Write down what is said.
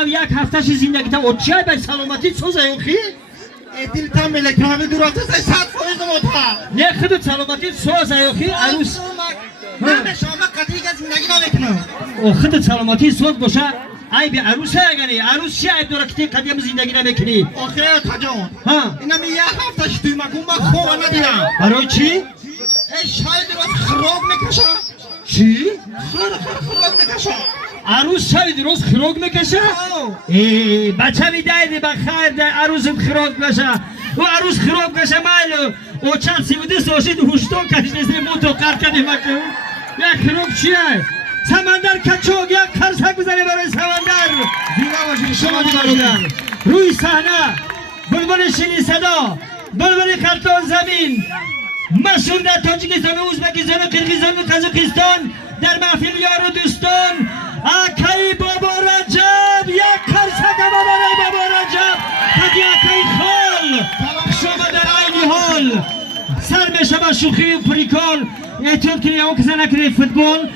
ما یک هفته زندگی تا چی به سلامتی سوزه خی دل تام الکترونی درسته 100% موتا نه خود سلامتی سوزه خی عروس نه شما قدری که زندگی نمیکنم او خود سلامتی سوز باشه ای به عروس اگری عروس چی ای درکتی قدیم زندگی نمیکنی آخه تاجون ها اینا می یک هفته شدی مگم با خوب ندیدم برای چی ای شاید درست خراب میکشه چی خراب میکشه عروس شاید درست خروج میکشه ای بچه میدهید بخیر ده عروس خروج بشه و عروس خروج بشه مایلو او چند سیبودی سوشید هوشتون کشیده موتو قرکنی مکن یک خروج چیه سمندر کچوگ یک خرسه گذاری برای سمندر دیگه باشین شما دیدارم روی صحنه بلبل شیرین صدا بلبل خلطان زمین مشهور در تاجیکستان و ازبکستان و قرقیزستان و قزاقستان در محفل یار و دوستان آقای بابا رجب یک خرسه برای بابا رجب هدیه آقای خال شما در عین حال سر میشه با شوخی و پریکال احتیاط کنید اون کسی نکنید فوتبال